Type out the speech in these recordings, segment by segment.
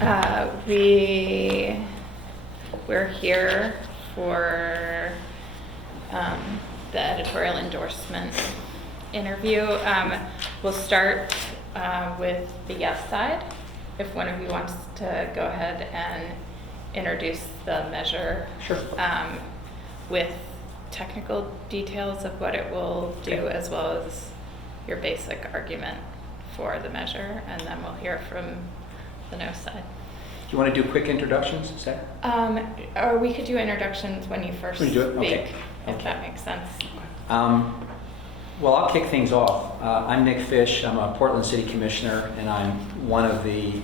We're here for the editorial endorsement interview. We'll start with the yes side. If one of you wants to go ahead and introduce the measure. Sure. With technical details of what it will do, Okay. as well as your basic argument for the measure, and then we'll hear from the no side. Do you want to do quick introductions, Sarah? Or we could do introductions when you first When you do it? speak, Okay. if Okay. that makes sense. Well, I'll kick things off. I'm Nick Fish. I'm a Portland City Commissioner, and I'm one of the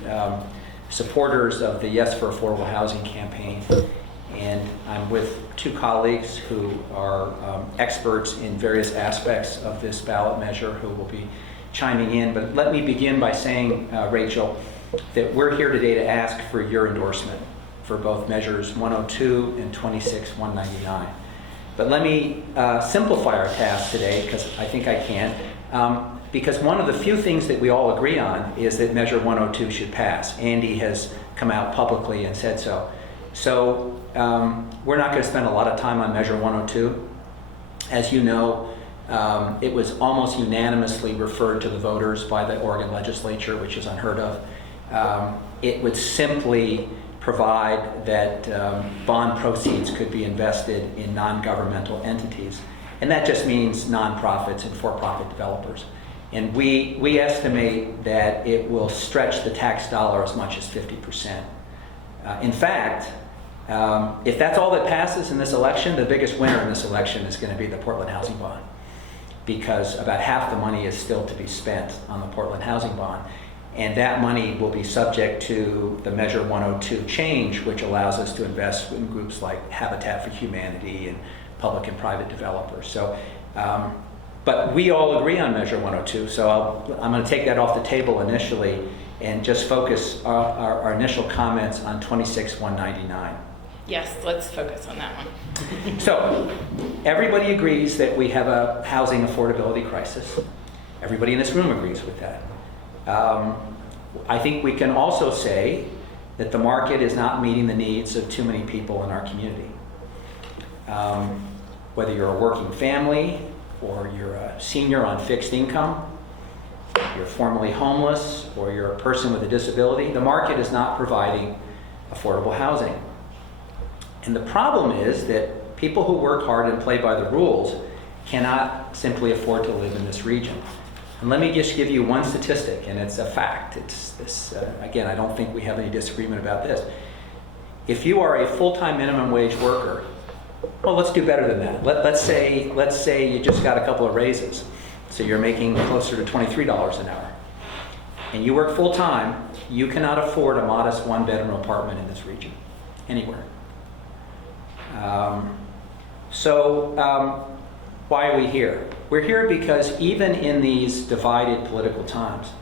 supporters of the Yes for Affordable Housing campaign. And I'm with two colleagues who are experts in various aspects of this ballot measure who will be chiming in. But let me begin by saying, Rachel, that we're here today to ask for your endorsement for both measures 102 and 26-199. But let me simplify our task today, because I think I can. Because one of the few things that we all agree on is that Measure 102 should pass. Andy has come out publicly and said so. So we're not going to spend a lot of time on Measure 102. As you know, it was almost unanimously referred to the voters by the Oregon legislature, which is unheard of. It would simply provide that bond proceeds could be invested in non-governmental entities. And that just means nonprofits and for-profit developers. And we estimate that it will stretch the tax dollar as much as 50%. In fact, if that's all that passes in this election, the biggest winner in this election is going to be the Portland Housing Bond, because about half the money is still to be spent on the Portland Housing Bond. And that money will be subject to the Measure 102 change, which allows us to invest in groups like Habitat for Humanity and public and private developers. So, but we all agree on Measure 102, so I'm going to take that off the table initially and just focus our initial comments on 26-199. Yes, let's focus on that one. So, everybody agrees that we have a housing affordability crisis. Everybody in this room agrees with that. I think we can also say that the market is not meeting the needs of too many people in our community. Whether you're a working family, or you're a senior on fixed income, you're formerly homeless, or you're a person with a disability, the market is not providing affordable housing. And the problem is that people who work hard and play by the rules cannot simply afford to live in this region. And let me just give you one statistic, and it's a fact. It's this, again, I don't think we have any disagreement about this. If you are a full-time minimum wage worker, well, let's do better than that. Let's say you just got a couple of raises, so you're making closer to $23 an hour, and you work full-time, you cannot afford a modest one-bedroom apartment in this region, anywhere. Why are we here? We're here because even in these divided political times,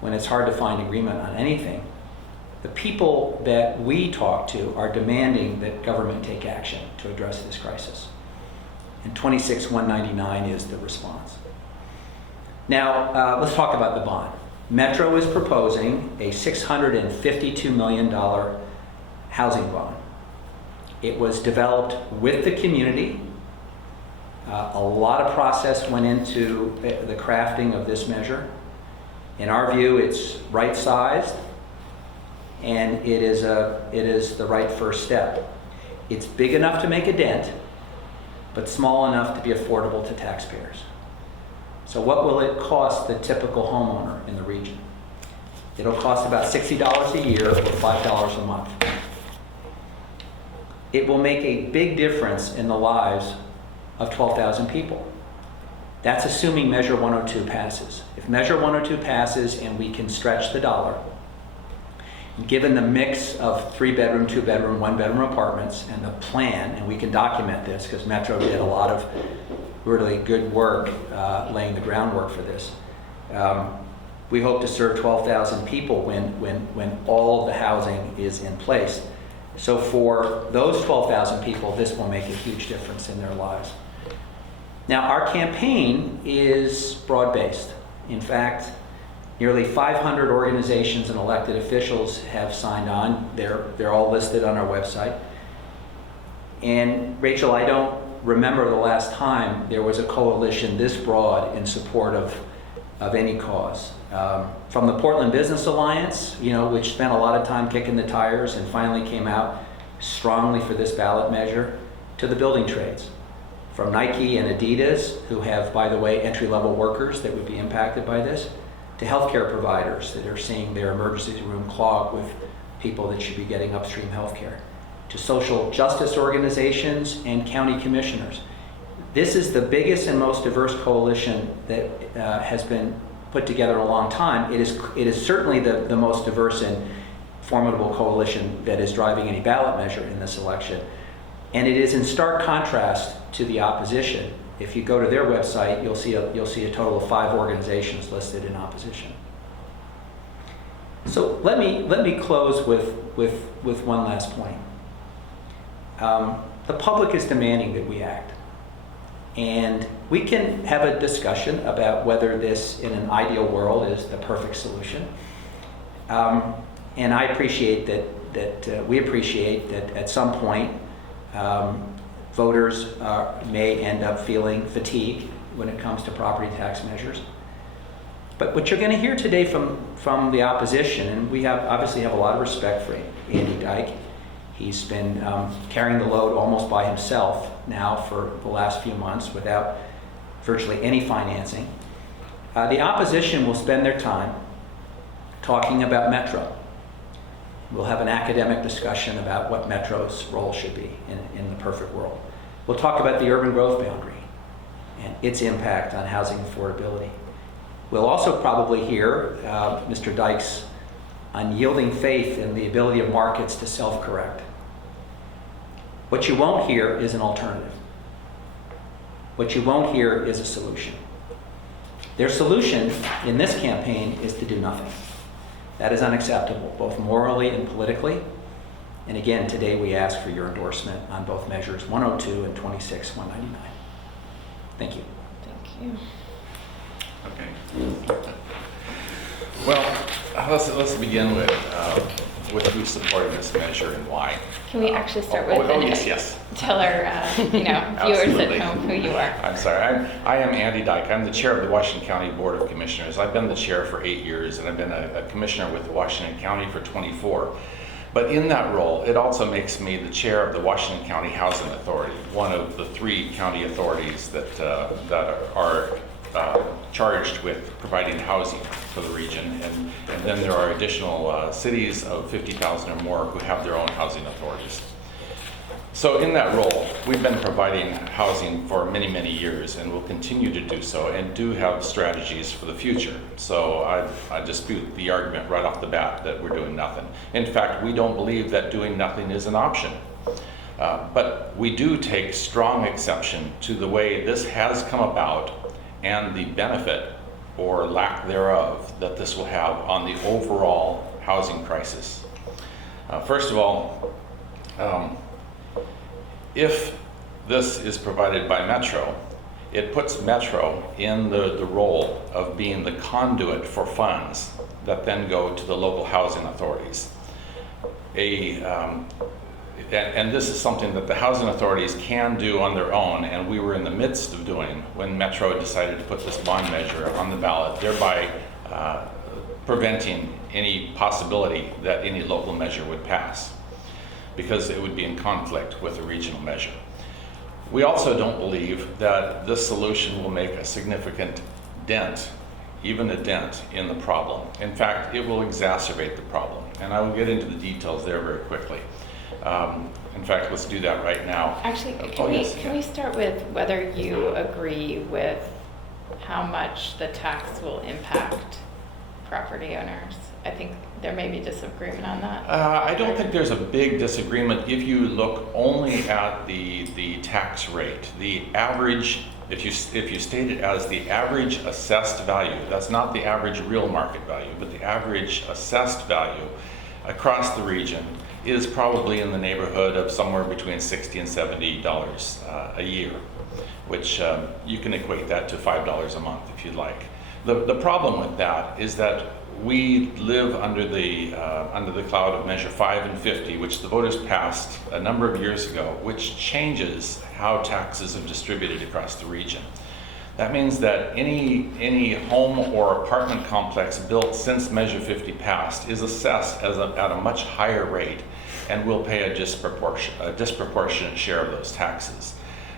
when it's hard to find agreement on anything, the people that we talk to are demanding that government take action to address this crisis. And 26-199 is the response. Now, let's talk about the bond. Metro is proposing a $652 million housing bond. It was developed with the community. A lot of process went into the crafting of this measure. In our view, it's right-sized, and it is the right first step. It's big enough to make a dent, but small enough to be affordable to taxpayers. So what will it cost the typical homeowner in the region? It'll cost about $60 a year or $5 a month. It will make a big difference in the lives of 12,000 people. That's assuming Measure 102 passes. If Measure 102 passes and we can stretch the dollar, given the mix of 3-bedroom, 2-bedroom, 1-bedroom apartments and the plan, and we can document this because Metro did a lot of really good work laying the groundwork for this. We hope to serve 12,000 people when all of the housing is in place. So for those 12,000 people, this will make a huge difference in their lives. Now, our campaign is broad-based. In fact, Nearly 500 organizations and elected officials have signed on. They're all listed on our website. And Rachel, I don't remember the last time there was a coalition this broad in support of any cause. From the Portland Business Alliance, which spent a lot of time kicking the tires and finally came out strongly for this ballot measure, to the building trades. From Nike and Adidas, who have, by the way, entry-level workers that would be impacted by this, to healthcare providers that are seeing their emergency room clogged with people that should be getting upstream healthcare, to social justice organizations and county commissioners. This is the biggest and most diverse coalition that has been put together in a long time. It is certainly the most diverse and formidable coalition that is driving any ballot measure in this election. And it is in stark contrast to the opposition. If you go to their website, you'll see a total of 5 organizations listed in opposition. So let me close with one last point. The public is demanding that we act. And we can have a discussion about whether this, in an ideal world, is the perfect solution. And I appreciate that we appreciate that at some point voters may end up feeling fatigue when it comes to property tax measures. But what you're going to hear today from the opposition, and we obviously have a lot of respect for Andy Dyke. He's been carrying the load almost by himself now for the last few months without virtually any financing. The opposition will spend their time talking about Metro. We'll have an academic discussion about what Metro's role should be in the perfect world. We'll talk about the urban growth boundary and its impact on housing affordability. We'll also probably hear Mr. Dyke's unyielding faith in the ability of markets to self-correct. What you won't hear is an alternative. What you won't hear is a solution. Their solution in this campaign is to do nothing. That is unacceptable, both morally and politically. And again, today we ask for your endorsement on both measures 102 and 26-199. Thank you. Thank you. Okay. Well, let's begin with who's supporting this measure and why. Can we actually start with yes. Tell our viewers Absolutely. at home who you are. I'm sorry. I am Andy Dyke. I'm the chair of the Washington County Board of Commissioners. I've been the chair for 8 years, and I've been a commissioner with Washington County for 24. But in that role, it also makes me the chair of the Washington County Housing Authority, one of the 3 county authorities that are charged with providing housing for the region, and then there are additional cities of 50,000 or more who have their own housing authorities. So in that role, we've been providing housing for many, many years, and will continue to do so, and do have strategies for the future. So I dispute the argument right off the bat that we're doing nothing. In fact, we don't believe that doing nothing is an option. But we do take strong exception to the way this has come about and the benefit or lack thereof that this will have on the overall housing crisis. First of all, if this is provided by Metro, it puts Metro in the role of being the conduit for funds that then go to the local housing authorities. And this is something that the housing authorities can do on their own, and we were in the midst of doing when Metro decided to put this bond measure on the ballot, thereby preventing any possibility that any local measure would pass, because it would be in conflict with a regional measure. We also don't believe that this solution will make a significant dent, even a dent, in the problem. In fact, it will exacerbate the problem, and I will get into the details there very quickly. In fact, let's do that right now. Actually, can we start with whether you agree with how much the tax will impact property owners? I think there may be disagreement on that. I don't think there's a big disagreement if you look only at the tax rate. The average, if you state it as the average assessed value, that's not the average real market value, but the average assessed value across the region is probably in the neighborhood of somewhere between $60 and $70 a year, which you can equate that to $5 a month if you'd like. The problem with that is that we live under the cloud of Measure 5 and 50, which the voters passed a number of years ago, which changes how taxes are distributed across the region. That means that any home or apartment complex built since Measure 50 passed is assessed at a much higher rate and will pay a disproportionate share of those taxes.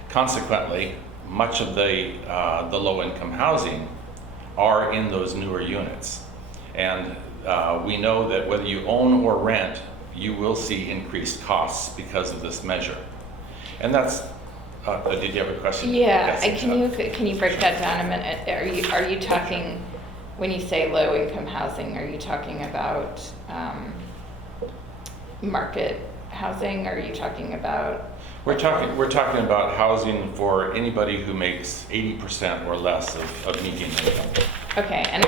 Consequently, much of the low-income housing are in those newer units. And we know that whether you own or rent, you will see increased costs because of this measure. And that's, did you have a question? Yeah, Yes, can you break that down a minute? Are you talking, when you say low-income housing, are you talking about market housing? Are you talking about? We're talking about housing for anybody who makes 80% or less of median income. Okay, and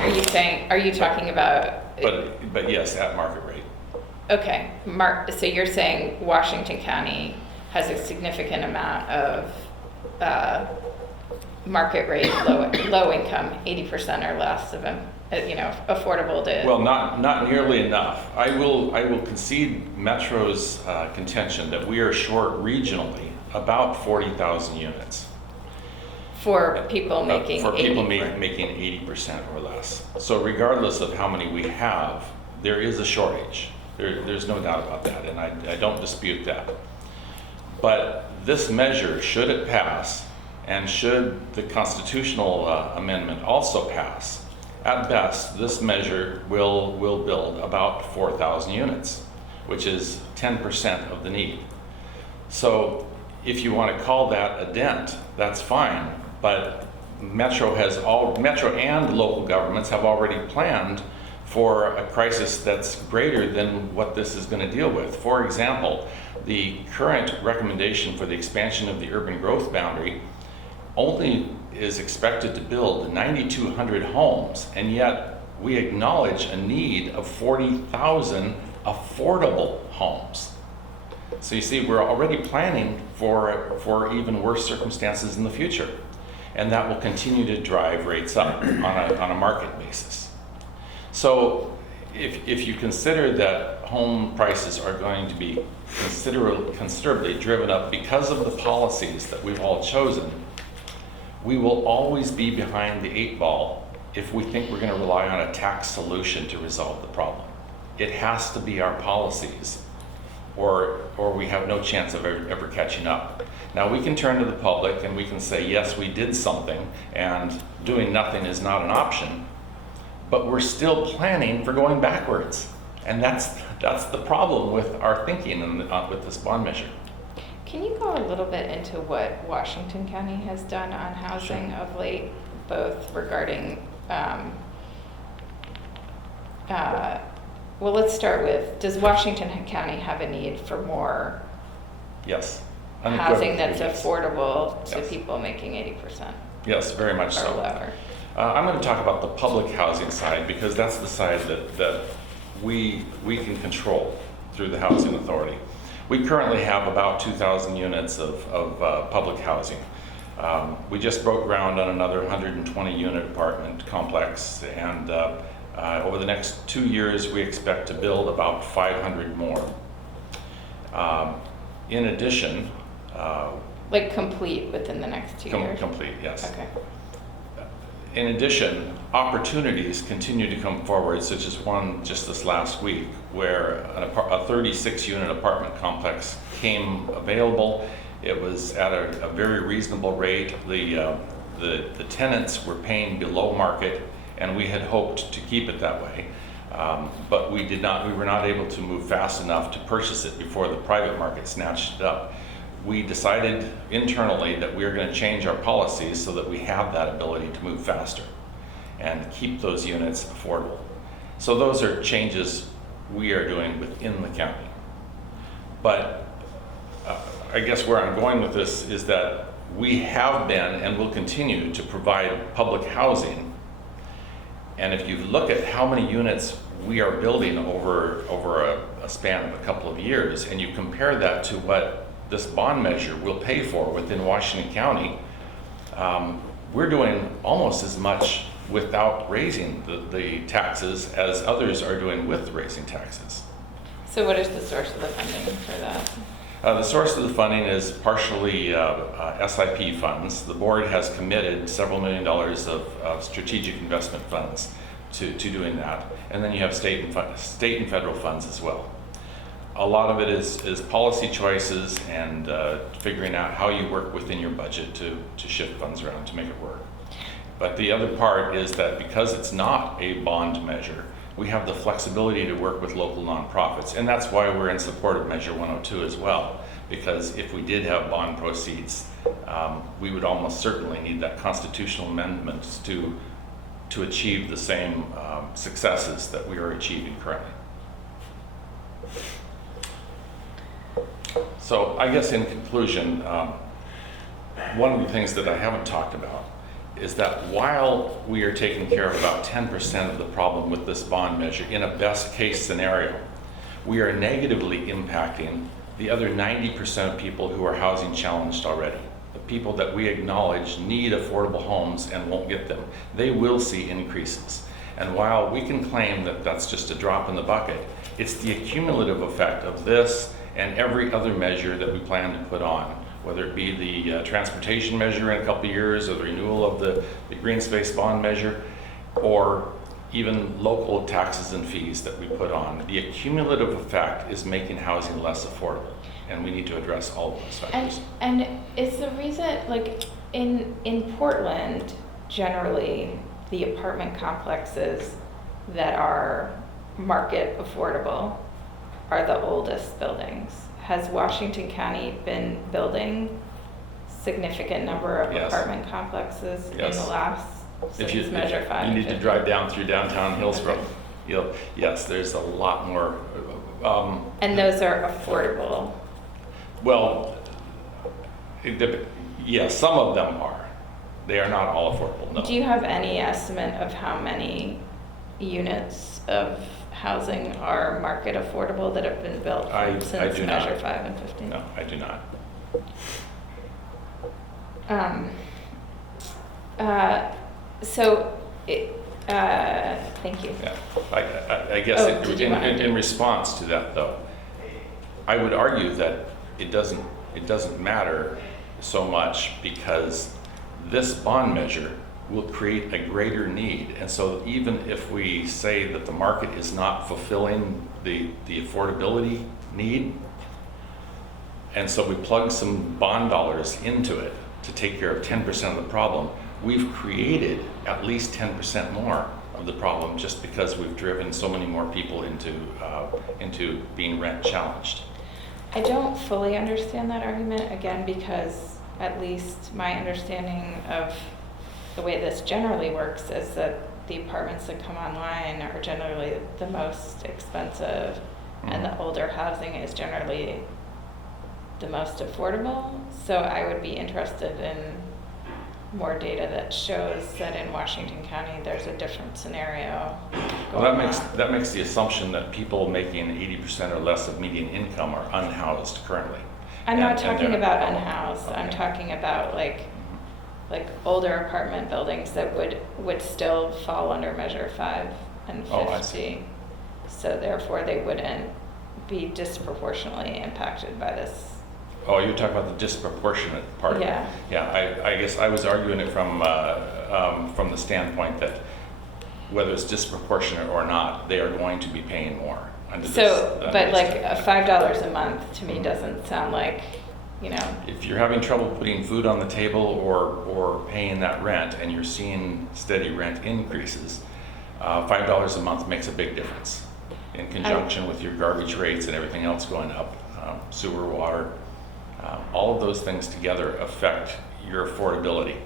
are you talking about? But yes, at market rate. Okay, so you're saying Washington County has a significant amount of market rate, low income, 80% or less of them, affordable to. Well, not nearly enough. I will concede Metro's contention that we are short regionally about 40,000 units. For people making for people 80%. making 80% or less. So regardless of how many we have, there is a shortage. There's no doubt about that, and I don't dispute that. But this measure, should it pass, and should the constitutional amendment also pass, at best, this measure will build about 4,000 units, which is 10% of the need. So if you want to call that a dent, that's fine. But Metro and local governments have already planned for a crisis that's greater than what this is going to deal with. For example, the current recommendation for the expansion of the urban growth boundary only is expected to build 9,200 homes, and yet we acknowledge a need of 40,000 affordable homes. So you see, we're already planning for even worse circumstances in the future. And that will continue to drive rates up on a market basis. So if you consider that home prices are going to be considerably driven up because of the policies that we've all chosen, we will always be behind the 8 ball if we think we're going to rely on a tax solution to resolve the problem. It has to be our policies, or we have no chance of ever catching up. Now we can turn to the public and we can say, yes, we did something, and doing nothing is not an option, but we're still planning for going backwards. And that's the problem with our thinking with this bond measure. Can you go a little bit into what Washington County has done on housing of late, both regarding, well, let's start with, does Washington County have a need for more Yes. housing that's Yes. affordable to Yes. people making 80% Yes, very much or so. lower? I'm going to talk about the public housing side because that's the side that we can control through the Housing Authority. We currently have about 2,000 units of public housing. We just broke ground on another 120 unit apartment complex, and over the next 2 years we expect to build about 500 more. In addition, Like complete within the next 2 years? complete, yes. Okay. In addition, opportunities continue to come forward, such as one just this last week, where a 36-unit apartment complex came available. It was at a very reasonable rate. The tenants were paying below market, and we had hoped to keep it that way. But we were not able to move fast enough to purchase it before the private market snatched it up. We decided internally that we are going to change our policies so that we have that ability to move faster and keep those units affordable. So those are changes we are doing within the county. But I guess where I'm going with this is that we have been and will continue to provide public housing. And if you look at how many units we are building over a span of a couple of years, and you compare that to what this bond measure will pay for within Washington County, we're doing almost as much without raising the taxes as others are doing with raising taxes. So what is the source of the funding for that? The source of the funding is partially SIP funds. The board has committed several $1 million of strategic investment funds to doing that. And then you have state and federal funds as well. A lot of it is policy choices and figuring out how you work within your budget to shift funds around to make it work. But the other part is that because it's not a bond measure, we have the flexibility to work with local nonprofits. And that's why we're in support of Measure 102 as well. Because if we did have bond proceeds, we would almost certainly need that constitutional amendments to achieve the same successes that we are achieving currently. So I guess in conclusion, one of the things that I haven't talked about is that while we are taking care of about 10% of the problem with this bond measure in a best case scenario, we are negatively impacting the other 90% of people who are housing challenged already. The people that we acknowledge need affordable homes and won't get them. They will see increases. And while we can claim that that's just a drop in the bucket, it's the accumulative effect of this and every other measure that we plan to put on, whether it be the transportation measure in a couple of years or the renewal of the green space bond measure, or even local taxes and fees that we put on. The accumulative effect is making housing less affordable, and we need to address all of those factors. And is the reason, like, in Portland, generally, the apartment complexes that are market affordable are the oldest buildings. Has Washington County been building significant number of Yes. apartment complexes in the last, If you since Measure 5? you need to drive down through downtown Hillsborough. Yes, there's a lot more. And those are affordable. Well, yes, some of them are. They are not all affordable, no. Do you have any estimate of how many units of housing are market affordable that have been built I since do not. Measure 5 and 15? No, I do not. Thank you. Yeah, I guess Oh, did you wanna do- in response to that though, I would argue that it doesn't matter so much because this bond measure will create a greater need. And so even if we say that the market is not fulfilling the affordability need, and so we plug some bond dollars into it to take care of 10% of the problem, we've created at least 10% more of the problem just because we've driven so many more people into being rent challenged. I don't fully understand that argument, again, because at least my understanding of the way this generally works is that the apartments that come online are generally the most expensive, and the older housing is generally the most affordable. So I would be interested in more data that shows that in Washington County there's a different scenario Well, going on. that makes the assumption that people making 80% or less of median income are unhoused currently. I'm not And talking they're- about unhoused, I'm Okay. talking about like older apartment buildings that would still fall under Measure 5 and 50. Oh, I see. So therefore they wouldn't be disproportionately impacted by this. Oh, you're talking about the disproportionate part of it? Yeah. Yeah, I guess I was arguing it from the standpoint that whether it's disproportionate or not, they are going to be paying more under this. So, under but this like technique. $5 a month to me doesn't sound like, If you're having trouble putting food on the table or paying that rent and you're seeing steady rent increases, $5 a month makes a big difference in conjunction with your garbage rates and everything else going up, sewer, water. All of those things together affect your affordability.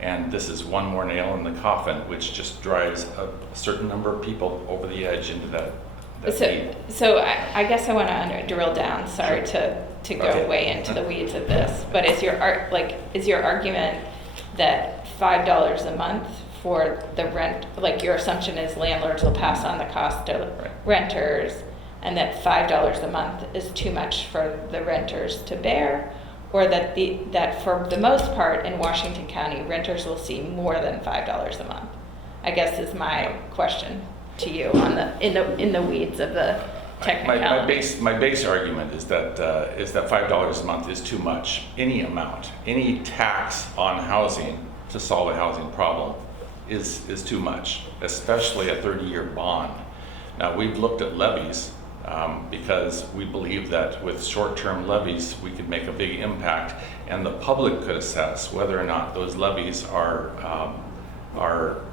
And this is one more nail in the coffin, which just drives a certain number of people over the edge into that need. So I guess I want to drill down, sorry to go Okay. way into the weeds of this, but is your argument that $5 a month for the rent, like your assumption is landlords will pass on the cost to Right. renters, and that $5 a month is too much for the renters to bear? Or that for the most part in Washington County, renters will see more than $5 a month? I guess is my question to you on in the weeds of the technicality. My base argument is that $5 a month is too much. Any amount, any tax on housing to solve a housing problem is too much, especially a 30-year bond. Now, we've looked at levies because we believe that with short-term levies, we could make a big impact, and the public could assess whether or not those levies are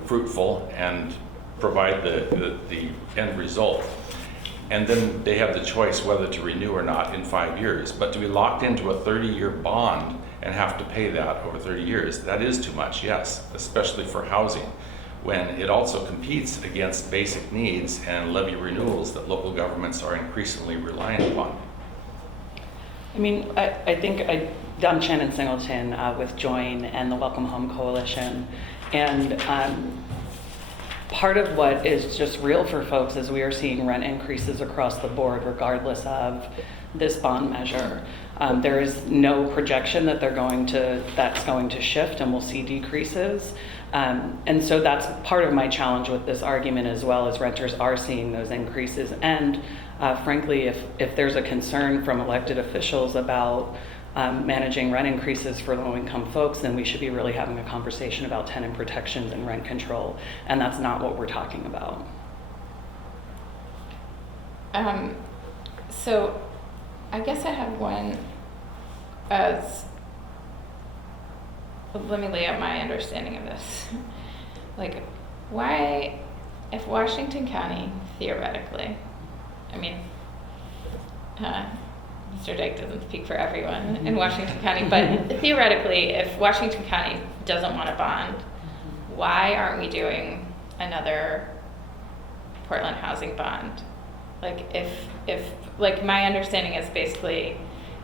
fruitful and provide the end result. And then they have the choice whether to renew or not in 5 years. But to be locked into a 30-year bond and have to pay that over 30 years, that is too much, yes, especially for housing, when it also competes against basic needs and levy renewals that local governments are increasingly reliant upon. I mean, I think I'm Shannon Singleton with Join and the Welcome Home Coalition. And part of what is just real for folks is we are seeing rent increases across the board, regardless of this bond measure. There is no projection that that's going to shift, and we'll see decreases. And so that's part of my challenge with this argument as well, as renters are seeing those increases. And frankly, if there's a concern from elected officials about managing rent increases for low-income folks, then we should be really having a conversation about tenant protections and rent control. And that's not what we're talking about. So I guess I have one let me lay out my understanding of this. Like, why, if Washington County, theoretically, I mean, Mr. Dyke doesn't speak for everyone in Washington County, but theoretically, if Washington County doesn't want a bond, why aren't we doing another Portland housing bond? Like, if like, my understanding is basically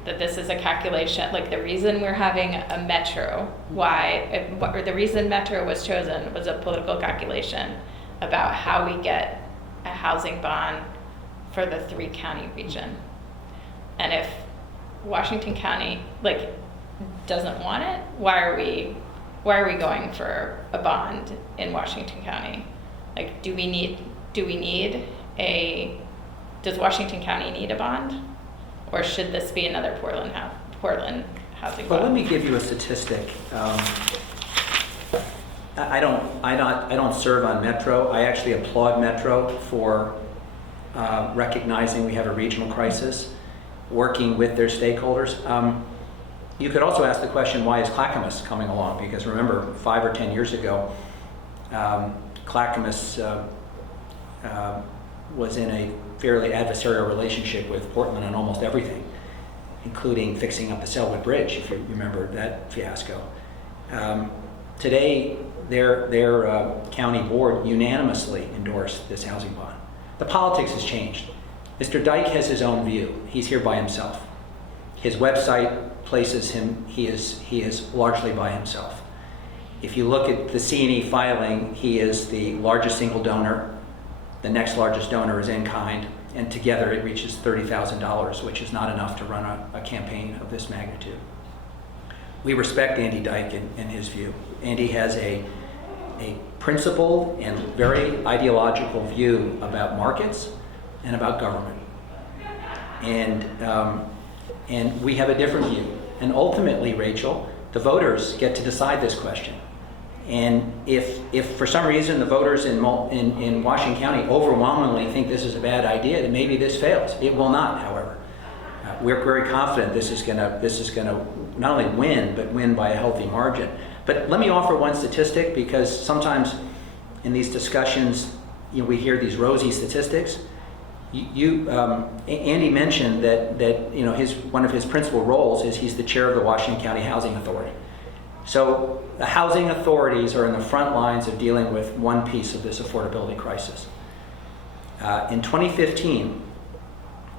that this is a calculation, like the reason we're having a metro, or the reason metro was chosen was a political calculation about how we get a housing bond for the 3-county region. And if Washington County doesn't want it, why are we going for a bond in Washington County? Like, does Washington County need a bond? Or should this be another Portland housing bond? Well, let me give you a statistic. I don't serve on Metro. I actually applaud Metro for recognizing we have a regional crisis, working with their stakeholders. You could also ask the question, why is Clackamas coming along? Because remember, 5 or 10 years ago, Clackamas was in a fairly adversarial relationship with Portland on almost everything, including fixing up the Selwood Bridge, if you remember that fiasco. Today, their county board unanimously endorsed this housing bond. The politics has changed. Mr. Dyke has his own view. He's here by himself. His website places him, he is largely by himself. If you look at the C&E filing, he is the largest single donor. The next largest donor is In-Kind, and together it reaches $30,000, which is not enough to run a campaign of this magnitude. We respect Andy Dyke and his view. Andy has a principled and very ideological view about markets and about government. And we have a different view. And ultimately, Rachel, the voters get to decide this question. And if for some reason the voters in Washington County overwhelmingly think this is a bad idea, then maybe this fails. It will not, however. We're very confident this is going to not only win, but win by a healthy margin. But let me offer one statistic, because sometimes in these discussions, we hear these rosy statistics. Andy mentioned that one of his principal roles is he's the chair of the Washington County Housing Authority. So the housing authorities are in the front lines of dealing with one piece of this affordability crisis. In 2015,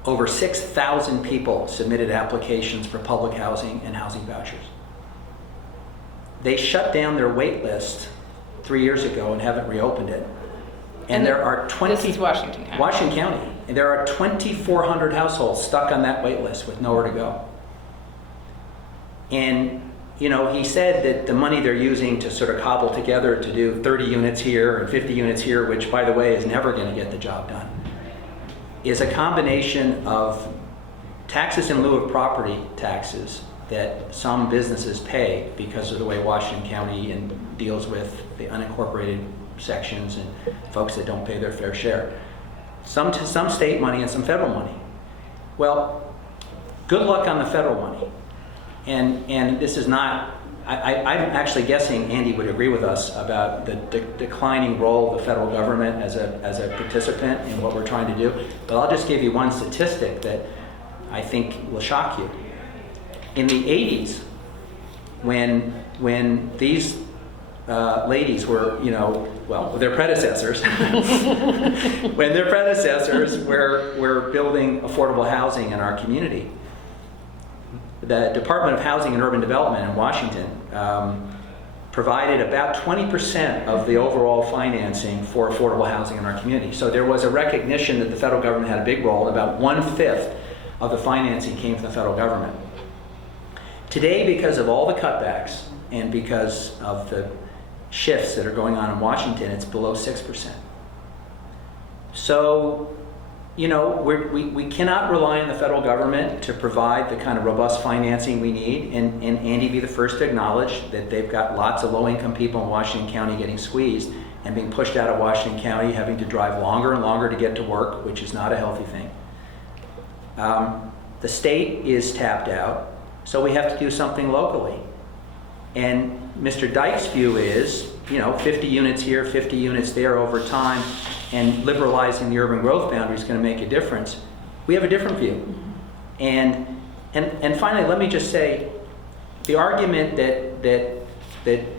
over 6,000 people submitted applications for public housing and housing vouchers. They shut down their wait list 3 years ago and haven't reopened it. And there are 20... This is Washington County. Washington County. And there are 2,400 households stuck on that wait list with nowhere to go. And you know, he said that the money they're using to sort of cobble together to do 30 units here and 50 units here, which by the way is never going to get the job done, is a combination of taxes in lieu of property taxes that some businesses pay because of the way Washington County deals with the unincorporated sections and folks that don't pay their fair share. Some state money and some federal money. Well, good luck on the federal money. And this is not, I'm actually guessing Andy would agree with us about the declining role of the federal government as a participant in what we're trying to do. But I'll just give you one statistic that I think will shock you. In the 80s, when these ladies were, you know, well, their predecessors, when their predecessors were building affordable housing in our community, the Department of Housing and Urban Development in Washington provided about 20% of the overall financing for affordable housing in our community. So there was a recognition that the federal government had a big role. About 1/5 of the financing came from the federal government. Today, because of all the cutbacks and because of the shifts that are going on in Washington, it's below 6%. So, you know, we cannot rely on the federal government to provide the kind of robust financing we need. And Andy be the first to acknowledge that they've got lots of low-income people in Washington County getting squeezed and being pushed out of Washington County, having to drive longer and longer to get to work, which is not a healthy thing. The state is tapped out, so we have to do something locally. And Mr. Dyke's view is, you know, 50 units here, 50 units there over time, and liberalizing the urban growth boundary is going to make a difference. We have a different view. And finally, let me just say, the argument that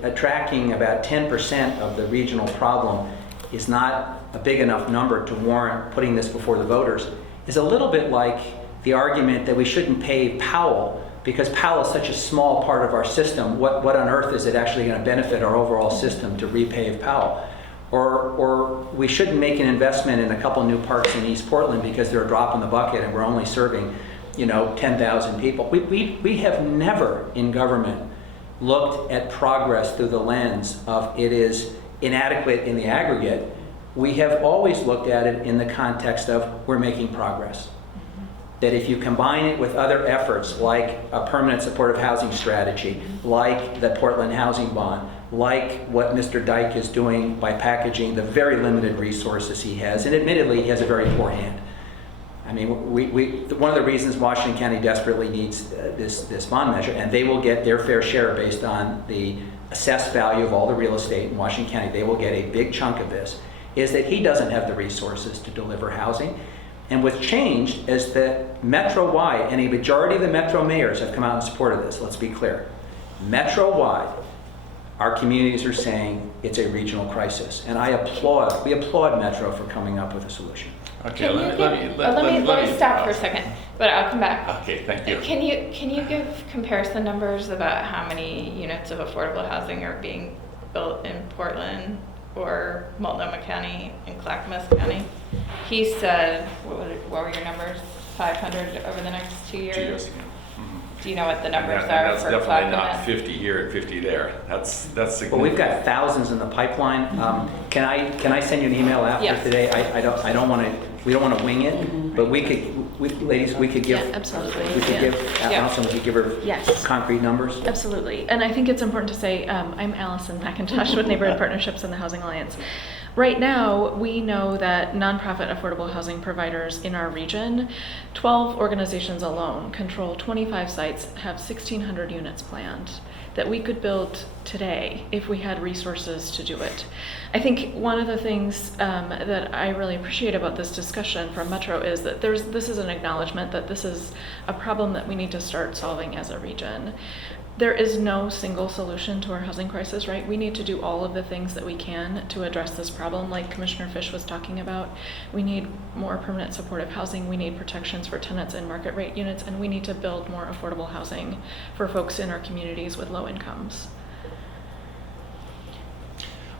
attracting about 10% of the regional problem is not a big enough number to warrant putting this before the voters is a little bit like the argument that we shouldn't pay Powell because Powell is such a small part of our system. What on earth is it actually going to benefit our overall system to repave Powell? Or we shouldn't make an investment in a couple new parks in East Portland because they're a drop in the bucket and we're only serving, you know, 10,000 people. We have never in government looked at progress through the lens of it is inadequate in the aggregate. We have always looked at it in the context of we're making progress. That if you combine it with other efforts like a permanent supportive housing strategy, like the Portland Housing Bond, like what Mr. Dyke is doing by packaging the very limited resources he has, and admittedly he has a very poor hand. I mean, one of the reasons Washington County desperately needs this bond measure, and they will get their fair share based on the assessed value of all the real estate in Washington County, they will get a big chunk of this, is that he doesn't have the resources to deliver housing. And what's changed is that metro-wide, and a majority of the metro mayors have come out in support of this, let's be clear. Metro-wide, our communities are saying it's a regional crisis. And we applaud Metro for coming up with a solution. Okay, Let me stop for a second, but I'll come back. Okay, thank you. Can you give comparison numbers about how many units of affordable housing are being built in Portland or Multnomah County and Clackamas County? He said, what were your numbers? 500 over the next 2 years? 2 years. Do you know what the numbers And are that's for definitely Clackamas? not 50 here and 50 there. That's significant. But we've got thousands in the pipeline. Can I send you an email after Yes. today? We don't want to wing it, but ladies, we could give. Yeah, absolutely. We could Yeah. give Allison, we could give her Yes. concrete numbers. Absolutely. And I think it's important to say, I'm Allison McIntosh with Neighborhood Partnerships and the Housing Alliance. Right now, we know that nonprofit affordable housing providers in our region, 12 organizations alone, control 25 sites, have 1,600 units planned that we could build today if we had resources to do it. I think one of the things that I really appreciate about this discussion from Metro is that this is an acknowledgement that this is a problem that we need to start solving as a region. There is no single solution to our housing crisis, right? We need to do all of the things that we can to address this problem, like Commissioner Fish was talking about. We need more permanent supportive housing, we need protections for tenants in market rate units, and we need to build more affordable housing for folks in our communities with low incomes.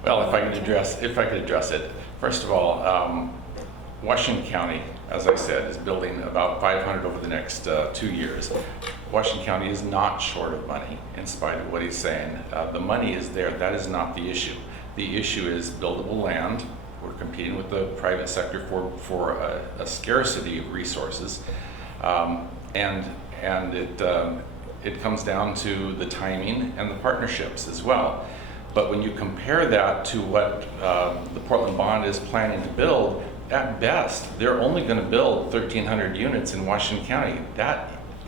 Well, if I could address it, first of all, Washington County as I said, is building about 500 over the next 2 years. Washington County is not short of money, in spite of what he's saying. The money is there. That is not the issue. The issue is buildable land. We're competing with the private sector for a scarcity of resources, and it comes down to the timing and the partnerships as well. But when you compare that to what the Portland Bond is planning to build, at best, they're only going to build 1,300 units in Washington County.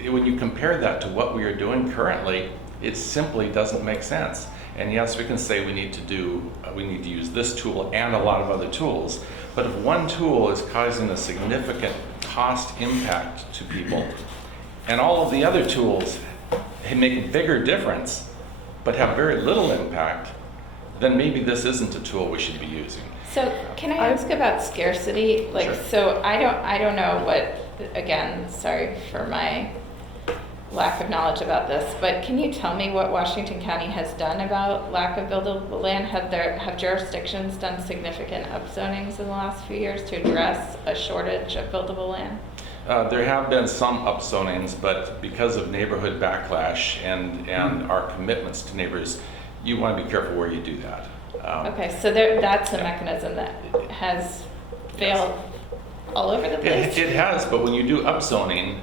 When you compare that to what we are doing currently, it simply doesn't make sense. And yes, we can say we need to use this tool and a lot of other tools, but if one tool is causing a significant cost impact to people, and all of the other tools make a bigger difference, but have very little impact, then maybe this isn't a tool we should be using. So can I ask about scarcity? Like, Sure. so I don't know what, again, sorry for my lack of knowledge about this, but can you tell me what Washington County has done about lack of buildable land? Have jurisdictions done significant upzonings in the last few years to address a shortage of buildable land? There have been some upzonings, but because of neighborhood backlash and our commitments to neighbors, you want to be careful where you do that. Okay, so that's a mechanism that has failed all over the place? It has, but when you do upzoning,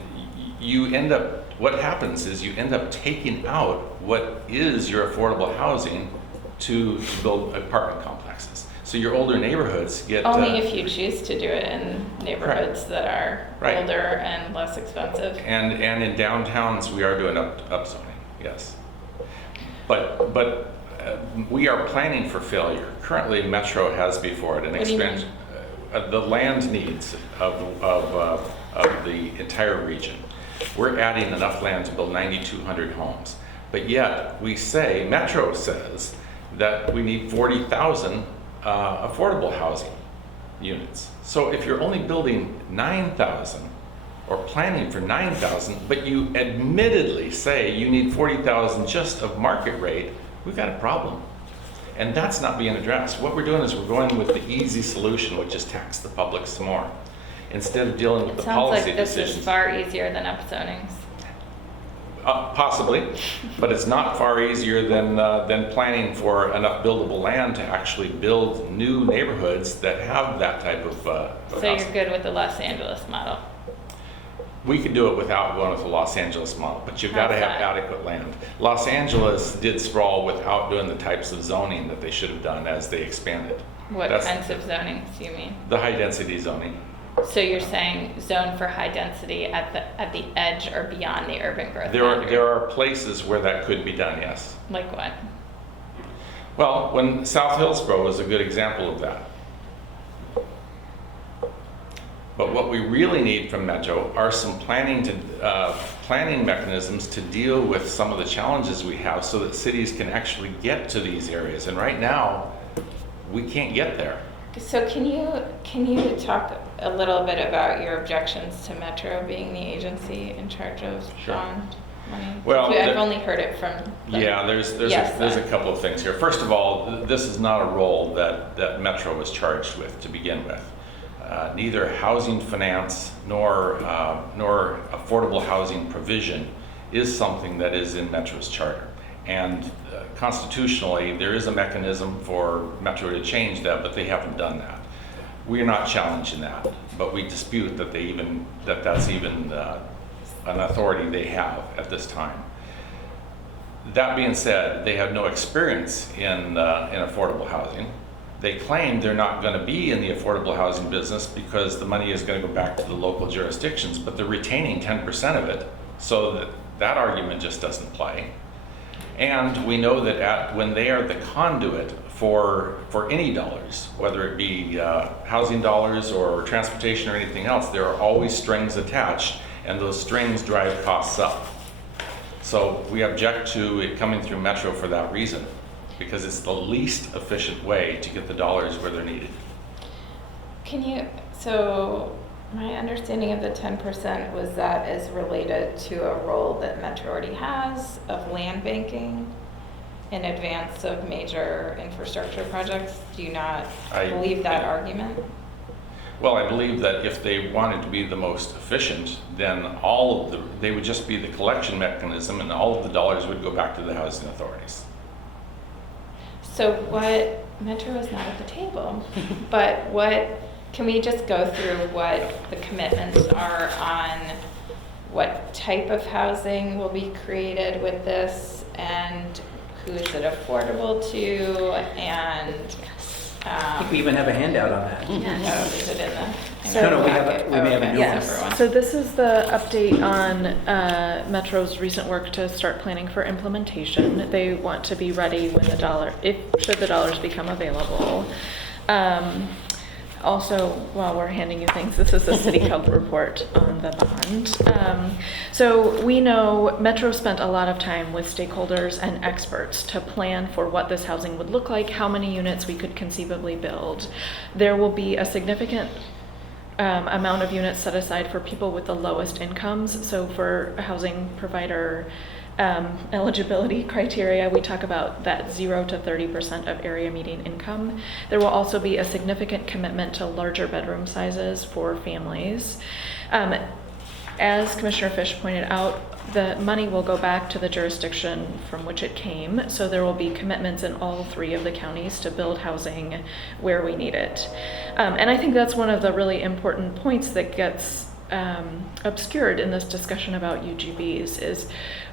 what happens is you end up taking out what is your affordable housing to build apartment complexes. So your older neighborhoods get... Only if you choose to do it in neighborhoods that are Right. older and less expensive. And in downtowns, we are doing upzoning, yes. But we are planning for failure. Currently, Metro has before it an What do you mean? expansion. The land needs of the entire region. We're adding enough land to build 9,200 homes. But yet, Metro says that we need 40,000 affordable housing units. So if you're only building 9,000 or planning for 9,000, but you admittedly say you need 40,000 just of market rate, we've got a problem. And that's not being addressed. What we're doing is we're going with the easy solution, which is tax the public some more, instead of dealing with It the sounds policy like this decisions. is far easier than upzonings. Possibly, but it's not far easier than planning for enough buildable land to actually build new neighborhoods that have that type of So housing. you're good with the Los Angeles model? We could do it without going with the Los Angeles model, but you've got to How's have that? adequate land. Los Angeles did sprawl without doing the types of zoning that they should have done as they expanded. What That's kinds of zonings do you mean? the high density zoning. So you're saying zone for high density at the edge or beyond the urban growth boundary? There are places where that could be done, yes. Like what? Well, when South Hillsborough is a good example of that. But what we really need from Metro are some planning mechanisms to deal with some of the challenges we have so that cities can actually get to these areas. And right now, we can't get there. So can you talk a little bit about your objections to Metro being the agency in charge of Sure. bond money? Well, I've only heard it from the Yeah, there's yes a side. couple of things here. First of all, this is not a role that Metro was charged with to begin with. Neither housing finance nor affordable housing provision is something that is in Metro's charter. And constitutionally, there is a mechanism for Metro to change that, but they haven't done that. We're not challenging that, but we dispute that that's even an authority they have at this time. That being said, they have no experience in affordable housing. They claim they're not going to be in the affordable housing business because the money is going to go back to the local jurisdictions, but they're retaining 10% of it, so that argument just doesn't play. And we know that when they are the conduit for any dollars, whether it be housing dollars or transportation or anything else, there are always strings attached, and those strings drive costs up. So we object to it coming through Metro for that reason, because it's the least efficient way to get the dollars where they're needed. So my understanding of the 10% was that is related to a role that Metro already has of land banking in advance of major infrastructure projects. Do you not I- believe that argument? Well, I believe that if they wanted to be the most efficient, then they would just be the collection mechanism and all of the dollars would go back to the housing authorities. So what, Metro is not at the table, but can we just go through what the commitments are on what type of housing will be created with this and who is it affordable to and I think we even have a handout on that. is it in the No, we packet? may have a Okay, new one. separate one. So this is the update on Metro's recent work to start planning for implementation. They want to be ready when should the dollars become available. Also, while we're handing you things, this is the City Hub report on the bond. So we know Metro spent a lot of time with stakeholders and experts to plan for what this housing would look like, how many units we could conceivably build. There will be a significant amount of units set aside for people with the lowest incomes. So for a housing provider eligibility criteria, we talk about that 0 to 30% of area median income. There will also be a significant commitment to larger bedroom sizes for families. As Commissioner Fish pointed out, the money will go back to the jurisdiction from which it came, so there will be commitments in all 3 of the counties to build housing where we need it. And I think that's one of the really important points that gets obscured in this discussion about UGBs is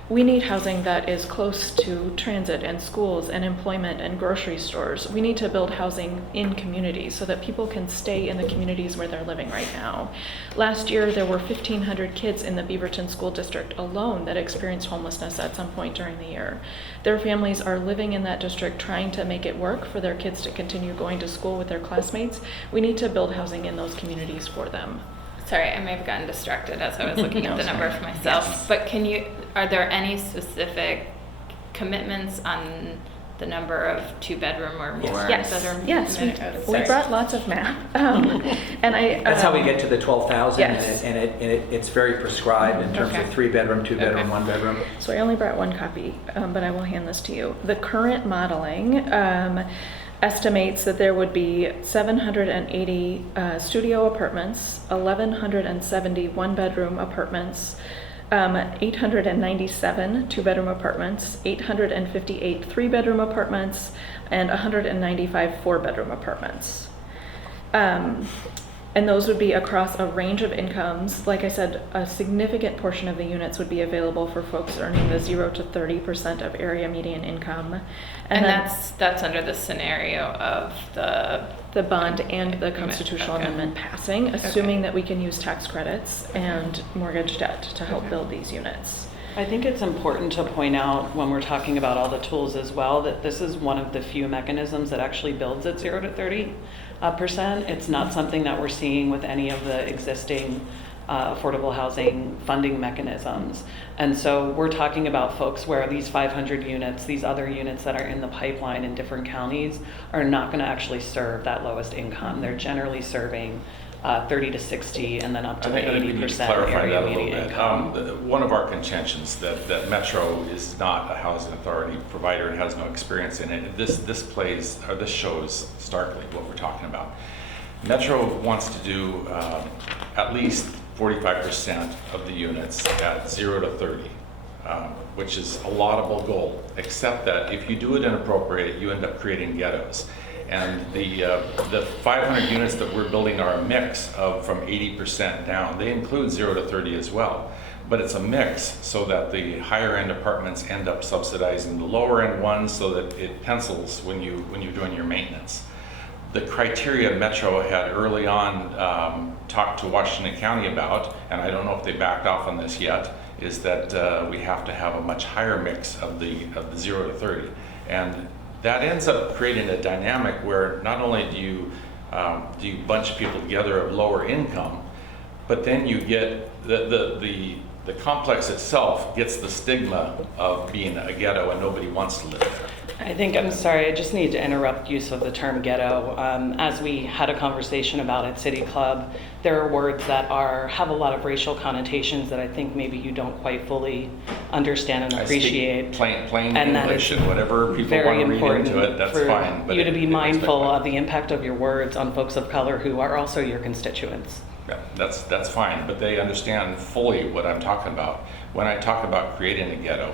we need housing that is close to transit and schools and employment and grocery stores. We need to build housing in communities so that people can stay in the communities where they're living right now. Last year, there were 1,500 kids in the Beaverton School District alone that experienced homelessness at some point during the year. Their families are living in that district trying to make it work for their kids to continue going to school with their classmates. We need to build housing in those communities for them. Sorry, I may have gotten distracted as I was looking at the number for myself. Yes. But are there any specific commitments on the number of 2-bedroom or more Yes, bedroom? yes, we Sorry. brought lots of math. And I. That's how we get to the 12,000, Yes. and it's very prescribed in terms Okay. of 3-bedroom, 2-bedroom, Okay. 1-bedroom. So I only brought one copy, but I will hand this to you. The current modeling estimates that there would be 780 studio apartments, 1,170 one-bedroom apartments, 897 2-bedroom apartments, 858 3-bedroom apartments, and 195 4-bedroom apartments. And those would be across a range of incomes. Like I said, a significant portion of the units would be available for folks earning the 0 to 30% of area median income. And then that's under the scenario of the bond and the constitutional Okay. amendment passing, assuming that we can use tax credits and mortgage debt to help build these units. I think it's important to point out when we're talking about all the tools as well, that this is one of the few mechanisms that actually builds at 0 to 30%. It's not something that we're seeing with any of the existing affordable housing funding mechanisms. And so we're talking about folks where these 500 units, these other units that are in the pipeline in different counties are not going to actually serve that lowest income. They're generally serving 30 to 60 and then up to I the think we need to 80% clarify area that a little median bit. income. One of our contentions that Metro is not a housing authority provider and has no experience in it. This shows starkly what we're talking about. Metro wants to do at least 45% of the units at 0 to 30, which is a laudable goal, except that if you do it inappropriate, you end up creating ghettos. And the 500 units that we're building are a mix of from 80% down. They include 0 to 30 as well, but it's a mix so that the higher end apartments end up subsidizing the lower end ones so that it pencils when you're doing your maintenance. The criteria Metro had early on talked to Washington County about, and I don't know if they backed off on this yet, is that we have to have a much higher mix of the 0 to 30. And that ends up creating a dynamic where not only do you bunch people together of lower income, but then you get the the complex itself gets the stigma of being a ghetto and nobody wants to live there. I think, I'm sorry, I just need to interrupt use of the term ghetto. As we had a conversation about at City Club, there are words that have a lot of racial connotations that I think maybe you don't quite fully understand and I speak appreciate. plain And that English is and whatever people Very want to read important into it, that's for fine. you to be it makes my mindful point. of the impact of your words on folks of color who are also your constituents. Yeah, that's fine, but they understand fully what I'm talking about. When I talk about creating a ghetto,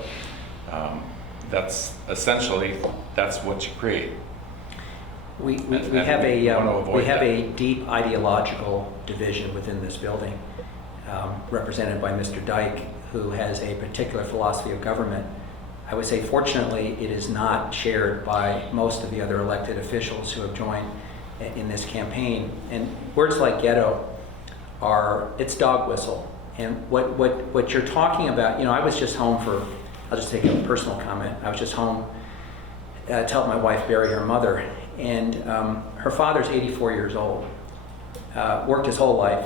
that's essentially, that's what you create. We And have we want to avoid that. a deep ideological division within this building, represented by Mr. Dyke, who has a particular philosophy of government. I would say, fortunately, it is not shared by most of the other elected officials who have joined in this campaign. And words like ghetto it's dog whistle. And what you're talking about, I was just home I'll just take a personal comment. I was just home to help my wife bury her mother. And her father's 84 years old, worked his whole life,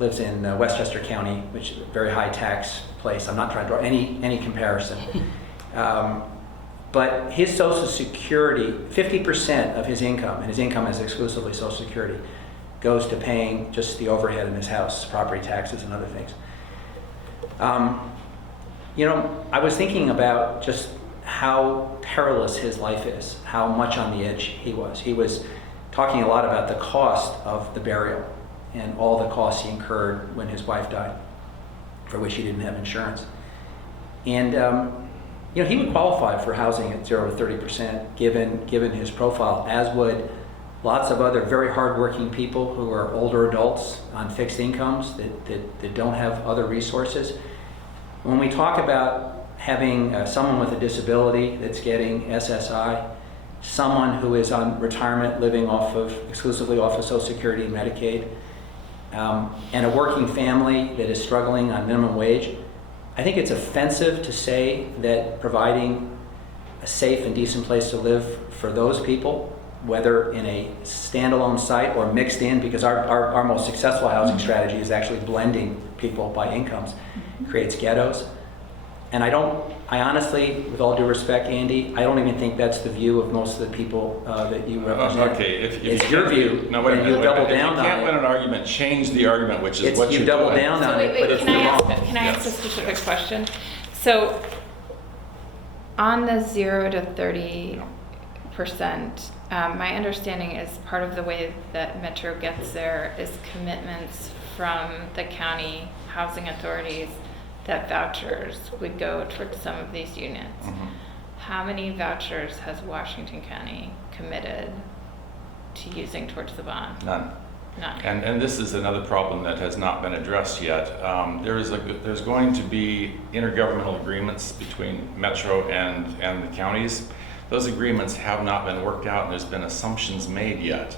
lives in Westchester County, which is a very high tax place. I'm not trying to draw any comparison. But his Social Security, 50% of his income, and his income is exclusively Social Security, goes to paying just the overhead in his house, property taxes and other things. I was thinking about just how perilous his life is, how much on the edge he was. He was talking a lot about the cost of the burial and all the costs he incurred when his wife died, for which he didn't have insurance. And he would qualify for housing at 0 to 30%, given his profile, as would lots of other very hardworking people who are older adults on fixed incomes that don't have other resources. When we talk about having someone with a disability that's getting SSI, someone who is on retirement living exclusively off of Social Security and Medicaid, and a working family that is struggling on minimum wage, I think it's offensive to say that providing a safe and decent place to live for those people, whether in a standalone site or mixed in, because our most successful housing strategy is actually blending people by incomes, creates ghettos. And I honestly, with all due respect, Andy, I don't even think that's the view of most of the people that you represent. Okay, if It's you your can't- view, No, wait a and minute. you double If down you can't on win it. an argument, change the argument, which is what You you're double doing. down So on it, wait, but it's can I ask, wrong. can I ask a Yes, specific yes. question? So, on the 0 to 30%, my understanding is part of the way that Metro gets there is commitments from the county housing authorities that vouchers would go towards some of these units. Mhm. How many vouchers has Washington County committed to using towards the bond? None. None. And this is another problem that has not been addressed yet. There's going to be intergovernmental agreements between Metro and the counties. Those agreements have not been worked out, and there's been assumptions made yet,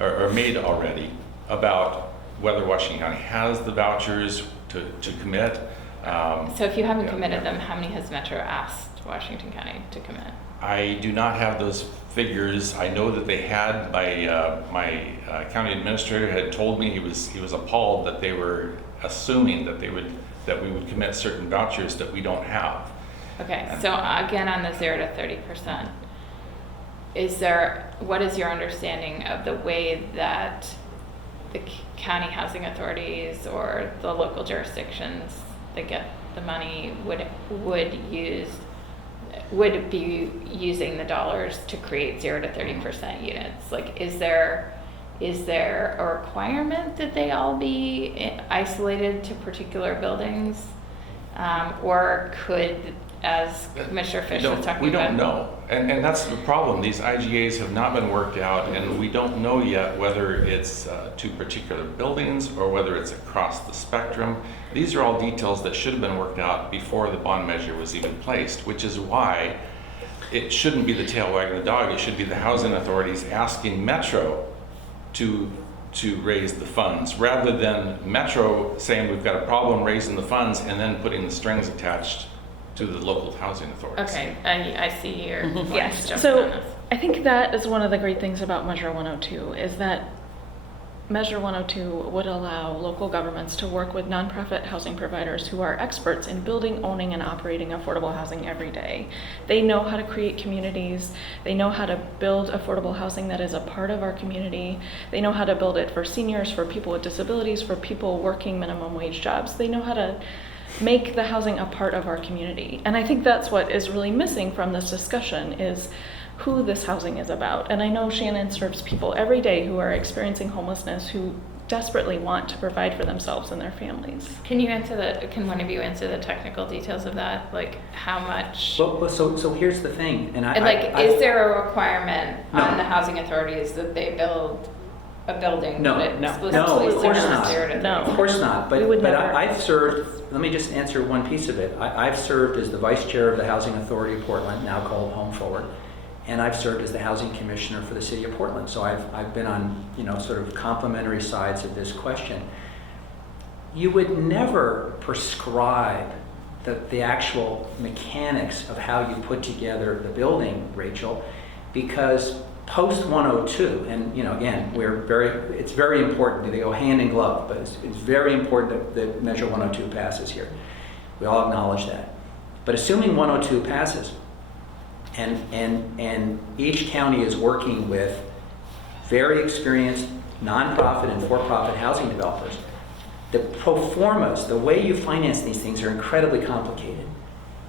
or made already, about whether Washington County has the vouchers to commit. So if you haven't Yeah. committed them, how many has Metro asked Washington County to commit? I do not have those figures. I know that they had. My county administrator had told me he was appalled that they were assuming that we would commit certain vouchers that we don't have. Okay, so again, on the 0 to 30%, what is your understanding of the way that the county housing authorities or the local jurisdictions that get the money would be using the dollars to create 0 to 30% units? Like, is there a requirement that they all be isolated to particular buildings? Or could, as Commissioner Fish was talking about? We don't know. And that's the problem. These IGAs have not been worked out, and we don't know yet whether it's to particular buildings or whether it's across the spectrum. These are all details that should have been worked out before the bond measure was even placed, which is why it shouldn't be the tail wagging the dog. It should be the housing authorities asking Metro to raise the funds, rather than Metro saying we've got a problem raising the funds and then putting the strings attached to the local housing authorities. Okay, I see your points, Yes, Justin, so on this. I think that is one of the great things about Measure 102 is that Measure 102 would allow local governments to work with nonprofit housing providers who are experts in building, owning, and operating affordable housing every day. They know how to create communities. They know how to build affordable housing that is a part of our community. They know how to build it for seniors, for people with disabilities, for people working minimum wage jobs. They know how to make the housing a part of our community. And I think that's what is really missing from this discussion is who this housing is about. And I know Shannon serves people every day who are experiencing homelessness, who desperately want to provide for themselves and their families. Can one of you answer the technical details of that? Like how much? So here's the thing, and Is there a requirement No. on the housing authorities that they build a building? No. that No. explicitly of course serves not. zero to No. Of course not, We would but never. I've served, let me just answer one piece of it. I've served as the vice chair of the Housing Authority of Portland, now called Home Forward, and I've served as the housing commissioner for the city of Portland. So I've been on, sort of complementary sides of this question. You would never prescribe the actual mechanics of how you put together the building, Rachel, because post 102, and again, it's very important, they go hand in glove, but it's very important that Measure 102 passes here. We all acknowledge that. But assuming 102 passes, and each county is working with very experienced nonprofit and for-profit housing developers, the pro formas, the way you finance these things are incredibly complicated.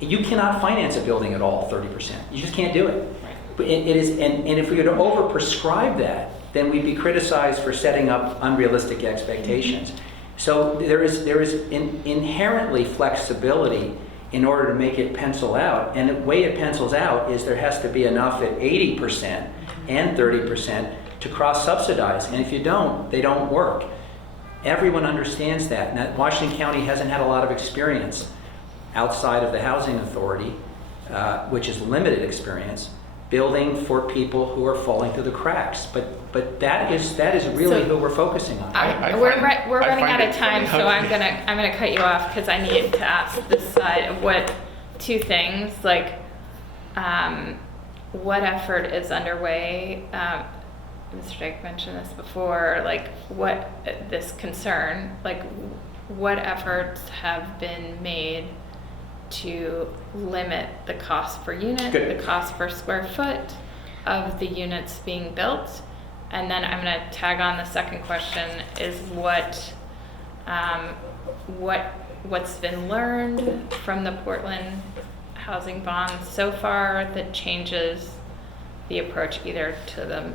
You cannot finance a building at all 30%. You just can't do it. It is, and if we were to overprescribe that, then we'd be criticized for setting up unrealistic expectations. So there is inherently flexibility in order to make it pencil out. And the way it pencils out is there has to be enough at 80% and 30% to cross-subsidize. And if you don't, they don't work. Everyone understands that. And that Washington County hasn't had a lot of experience outside of the Housing Authority, which is limited experience, building for people who are falling through the cracks. But that is really who we're focusing on. We're I running find out of it time, funny so how- I'm gonna cut you off because I need to ask this side of what two things like what effort is underway. Mr. Dyke mentioned this before. Like what this concern, like what efforts have been made to limit the cost per unit, Good. the cost per square foot of the units being built. And then I'm going to tag on the second question is what's been learned from the Portland housing bonds so far that changes the approach either to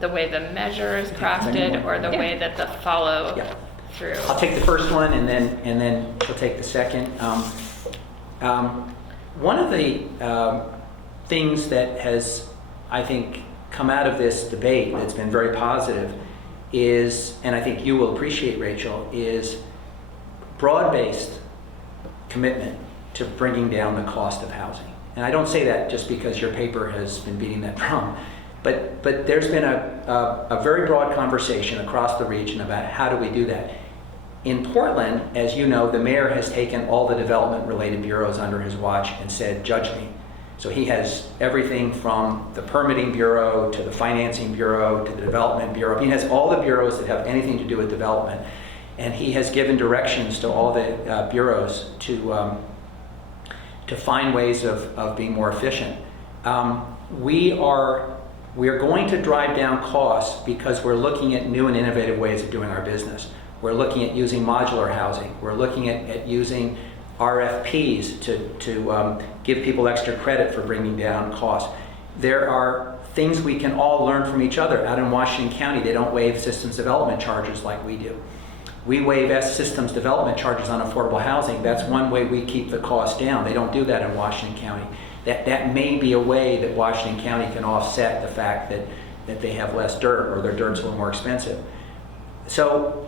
the way the measure is crafted or the way that the follow Yeah. through. I'll take the first one and then she'll take the second. One of the things that has, I think, come out of this debate that's been very positive is, and I think you will appreciate, Rachel, is broad-based commitment to bringing down the cost of housing. And I don't say that just because your paper has been beating that drum, but there's been a very broad conversation across the region about how do we do that. In Portland, as you know, the mayor has taken all the development-related bureaus under his watch and said, judge me. So he has everything from the permitting bureau to the financing bureau to the development bureau. He has all the bureaus that have anything to do with development. And he has given directions to all the bureaus to find ways of being more efficient. We are going to drive down costs because we're looking at new and innovative ways of doing our business. We're looking at using modular housing. We're looking at using RFPs to give people extra credit for bringing down costs. There are things we can all learn from each other. Out in Washington County, they don't waive systems development charges like we do. We waive systems development charges on affordable housing. That's one way we keep the cost down. They don't do that in Washington County. That may be a way that Washington County can offset the fact that they have less dirt or their dirt's a little more expensive. So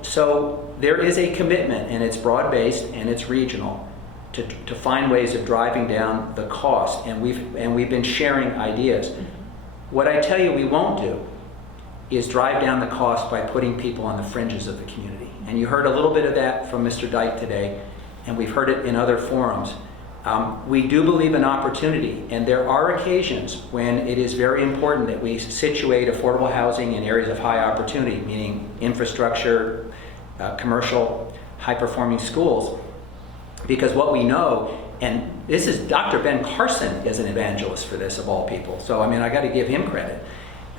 there is a commitment, and it's broad-based and it's regional, to find ways of driving down the cost, and we've been sharing ideas. What I tell you we won't do is drive down the cost by putting people on the fringes of the community. And you heard a little bit of that from Mr. Dyke today, and we've heard it in other forums. We do believe in opportunity, and there are occasions when it is very important that we situate affordable housing in areas of high opportunity, meaning infrastructure, commercial, high-performing schools. Because what we know, and this is Dr. Ben Carson is an evangelist for this of all people, so I mean I got to give him credit.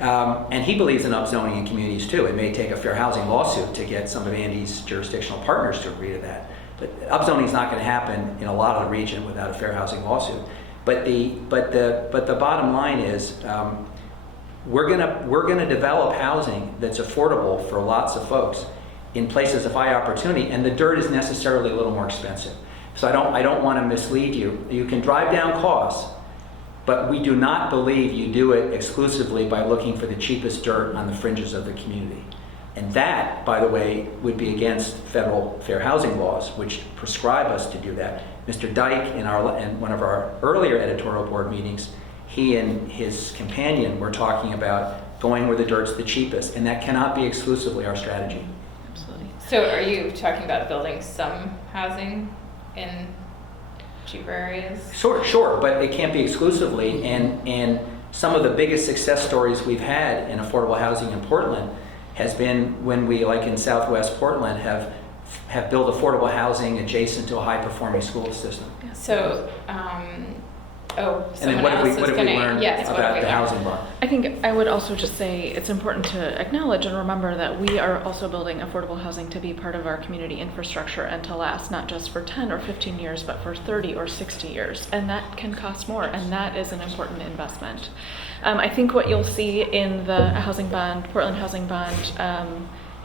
And he believes in upzoning in communities too. It may take a fair housing lawsuit to get some of Andy's jurisdictional partners to agree to that. But upzoning is not going to happen in a lot of the region without a fair housing lawsuit. But the bottom line is we're gonna develop housing that's affordable for lots of folks in places of high opportunity, and the dirt is necessarily a little more expensive. So I don't want to mislead you. You can drive down costs, but we do not believe you do it exclusively by looking for the cheapest dirt on the fringes of the community. And that, by the way, would be against federal fair housing laws, which prescribe us to do that. Mr. Dyke, in one of our earlier editorial board meetings, he and his companion were talking about going where the dirt's the cheapest, and that cannot be exclusively our strategy. Absolutely. So are you talking about building some housing in cheaper areas? Sure, but it can't be exclusively. And some of the biggest success stories we've had in affordable housing in Portland has been when we, like in Southwest Portland, have built affordable housing adjacent to a high-performing school system. So, And then someone what have we else is learned gonna, yes, what have about we the learned? housing bond? I think I would also just say it's important to acknowledge and remember that we are also building affordable housing to be part of our community infrastructure and to last not just for 10 or 15 years, but for 30 or 60 years. And that can cost more, and that is an important investment. I think what you'll see in the housing bond, Portland Housing Bond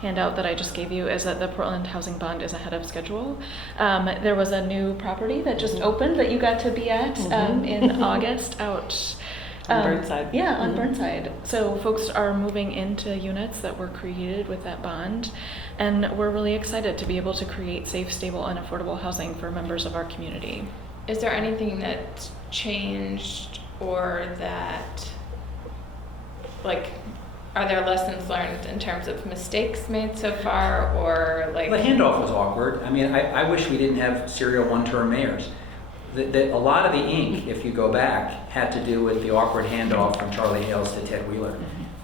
handout that I just gave you is that the Portland Housing Bond is ahead of schedule. There was a new property that just opened that you got to be at in August out On Burnside. Yeah, on Burnside. So folks are moving into units that were created with that bond, and we're really excited to be able to create safe, stable, and affordable housing for members of our community. Is there anything that changed or that, like, are there lessons learned in terms of mistakes made so far, or like? The handoff was awkward. I mean, I wish we didn't have serial one-term mayors. A lot of the ink, if you go back, had to do with the awkward handoff from Charlie Hales to Ted Wheeler.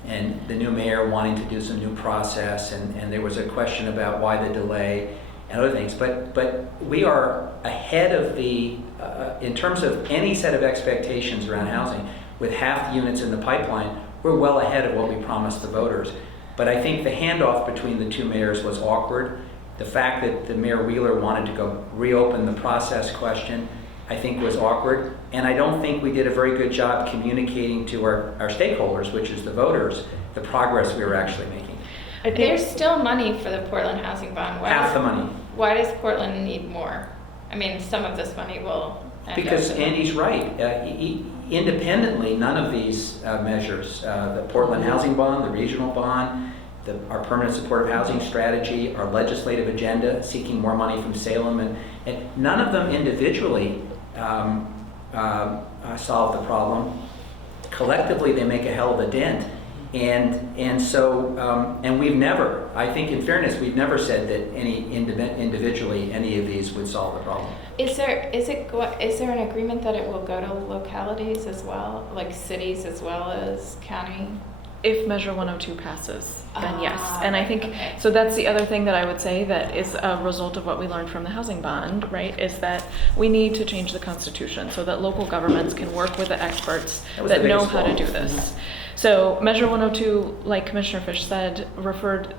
And the new mayor wanting to do some new process, and there was a question about why the delay and other things. But we are ahead of the, in terms of any set of expectations around housing, with half the units in the pipeline, we're well ahead of what we promised the voters. But I think the handoff between the two mayors was awkward. The fact that the Mayor Wheeler wanted to go reopen the process question, I think was awkward. And I don't think we did a very good job communicating to our stakeholders, which is the voters, the progress we were actually making. I think There's still money for the Portland Housing Bond. Half the money. Why does Portland need more? I mean, some of this money will end Because up in Andy's right. Independently, none of these measures, the Portland Housing Bond, the regional bond, our permanent supportive housing strategy, our legislative agenda seeking more money from Salem, and none of them individually solve the problem. Collectively, they make a hell of a dent. And so we've never, I think in fairness, we've never said that individually any of these would solve the problem. Is there an agreement that it will go to localities as well, like cities as well as county? if Measure 102 passes, then yes. And I think, okay. so that's the other thing that I would say that is a result of what we learned from the housing bond, right? Is that we need to change the Constitution so that local governments can work with the experts that know how to do this. So Measure 102, like Commissioner Fish said, referred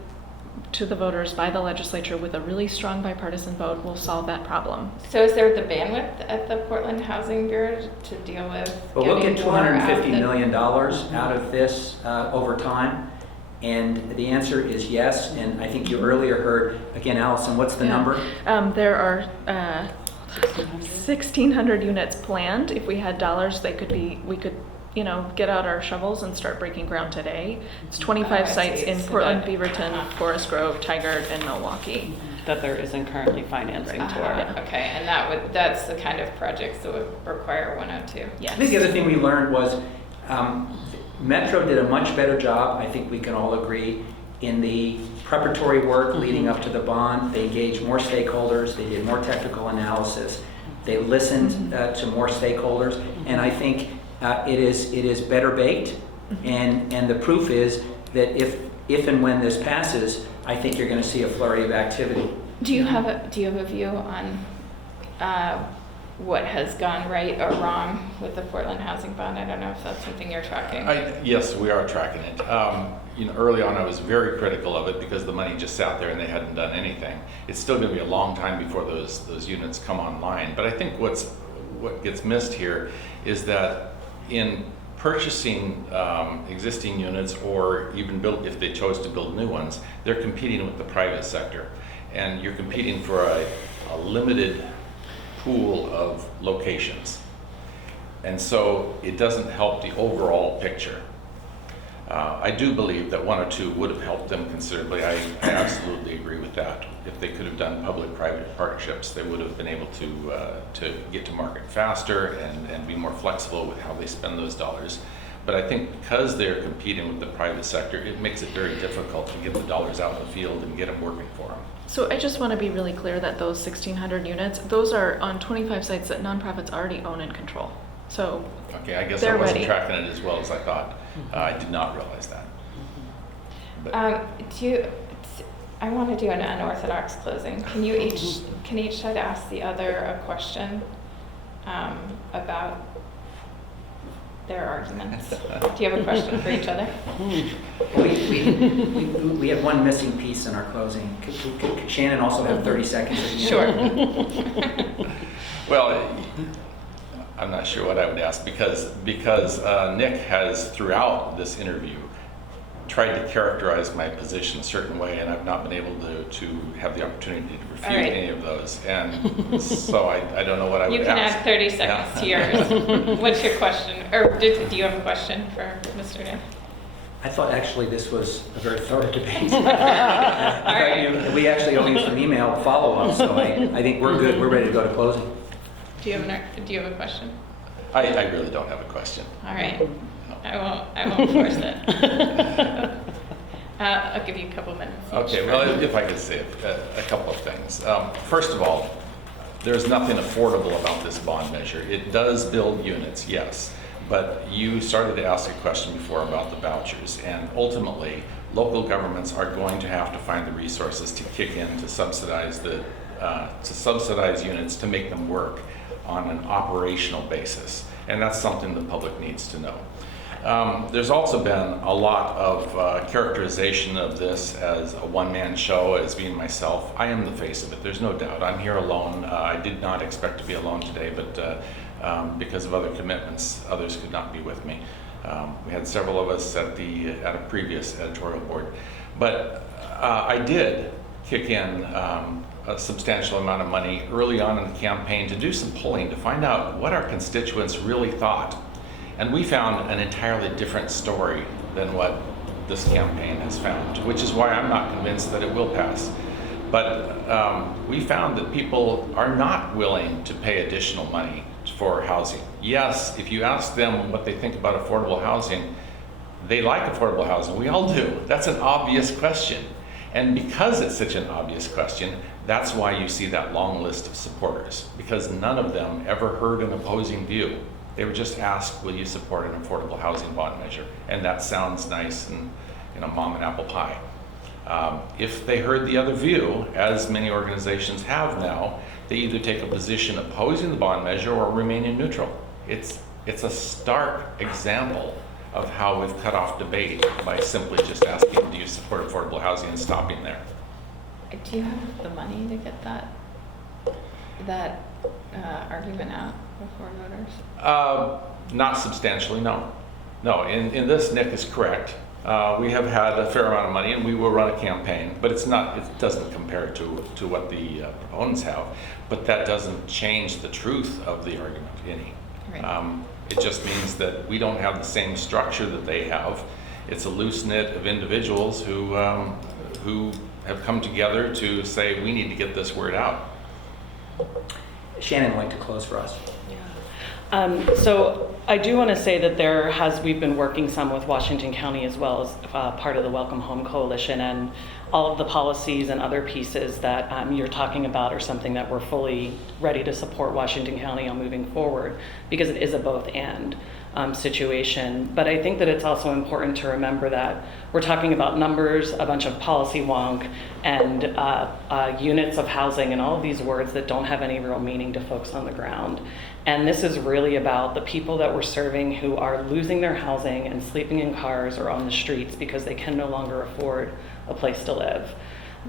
to the voters by the legislature with a really strong bipartisan vote will solve that problem. So is there the bandwidth at the Portland Housing Bureau to deal with Well, we'll get getting more out $250 the- million out of this over time. And the answer is yes. And I think you earlier heard, again, Allison, what's the number? There are 1,600 units planned. If we had dollars, we could, get out our shovels and start breaking ground today. It's 25 I sites see. in So Portland, that- Beaverton, Forest Grove, Tigard, and Milwaukee. that there isn't currently financing toward. Okay, and that's the kind of projects that would require 102. Yes. I think the other thing we learned was Metro did a much better job, I think we can all agree, in the preparatory work leading up to the bond. They engaged more stakeholders, they did more technical analysis. They listened to more stakeholders, and I think it is better baked. And the proof is that if and when this passes, I think you're going to see a flurry of activity. Do you have a view on what has gone right or wrong with the Portland Housing Bond? I don't know if that's something you're tracking. Yes, we are tracking it. Early on I was very critical of it because the money just sat there and they hadn't done anything. It's still going to be a long time before those units come online. But I think what gets missed here is that in purchasing existing units, or even if they chose to build new ones, they're competing with the private sector. And you're competing for a limited pool of locations. And so it doesn't help the overall picture. I do believe that one or two would have helped them considerably. I absolutely agree with that. If they could have done public-private partnerships, they would have been able to get to market faster and be more flexible with how they spend those dollars. But I think because they're competing with the private sector, it makes it very difficult to get the dollars out in the field and get them working for them. So I just want to be really clear that those 1,600 units, those are on 25 sites that nonprofits already own and control. So Okay, I guess I they're wasn't ready. tracking it as well as I thought. I did not realize that. But I want to do an unorthodox closing. Can each try to ask the other a question about their arguments? Do you have a question for each other? We have one missing piece in our closing. Could Shannon also have 30 seconds? at the end? Sure. Well, I'm not sure what I would ask because Nick has throughout this interview tried to characterize my position a certain way, and I've not been able to have the opportunity to refute All right. any of those. And so I don't know what I would You can ask. add 30 seconds to yours. What's your question? Or do you have a question for Mr. Nick? I thought actually this was a very thorough debate. All right. We actually owe you some email follow-up, so I think we're good. We're ready to go to closing. Do you have a question? I really don't have a question. All right. I won't force it. I'll give you a couple minutes. each. Okay, well, if I could say a couple of things. First of all, there's nothing affordable about this bond measure. It does build units, yes, but you started to ask a question before about the vouchers, and ultimately, local governments are going to have to find the resources to kick in to subsidize units to make them work on an operational basis, and that's something the public needs to know. There's also been a lot of characterization of this as a one-man show, as being myself. I am the face of it, there's no doubt. I'm here alone. I did not expect to be alone today, but because of other commitments, others could not be with me. We had several of us at a previous editorial board. But I did kick in a substantial amount of money early on in the campaign to do some polling to find out what our constituents really thought. And we found an entirely different story than what this campaign has found, which is why I'm not convinced that it will pass. But we found that people are not willing to pay additional money for housing. Yes, if you ask them what they think about affordable housing, they like affordable housing. We all do. That's an obvious question. And because it's such an obvious question, that's why you see that long list of supporters, because none of them ever heard an opposing view. They were just asked, will you support an affordable housing bond measure? And that sounds nice and, mom and apple pie. If they heard the other view, as many organizations have now, they either take a position opposing the bond measure or remaining neutral. It's a stark example of how we've cut off debate by simply just asking, do you support affordable housing, and stopping there. Do you have the money to get that argument out before voters? Not substantially, no. No, in this, Nick is correct. We have had a fair amount of money, and we will run a campaign, but it doesn't compare to what the proponents have. But that doesn't change the truth of the argument any. Right. It just means that we don't have the same structure that they have. It's a loose knit of individuals who have come together to say, we need to get this word out. Shannon would like to close for us. So I do want to say that we've been working some with Washington County as well as part of the Welcome Home Coalition, and all of the policies and other pieces that you're talking about are something that we're fully ready to support Washington County on moving forward, because it is a both and situation. But I think that it's also important to remember that we're talking about numbers, a bunch of policy wonk, and units of housing, and all of these words that don't have any real meaning to folks on the ground. And this is really about the people that we're serving who are losing their housing and sleeping in cars or on the streets because they can no longer afford a place to live.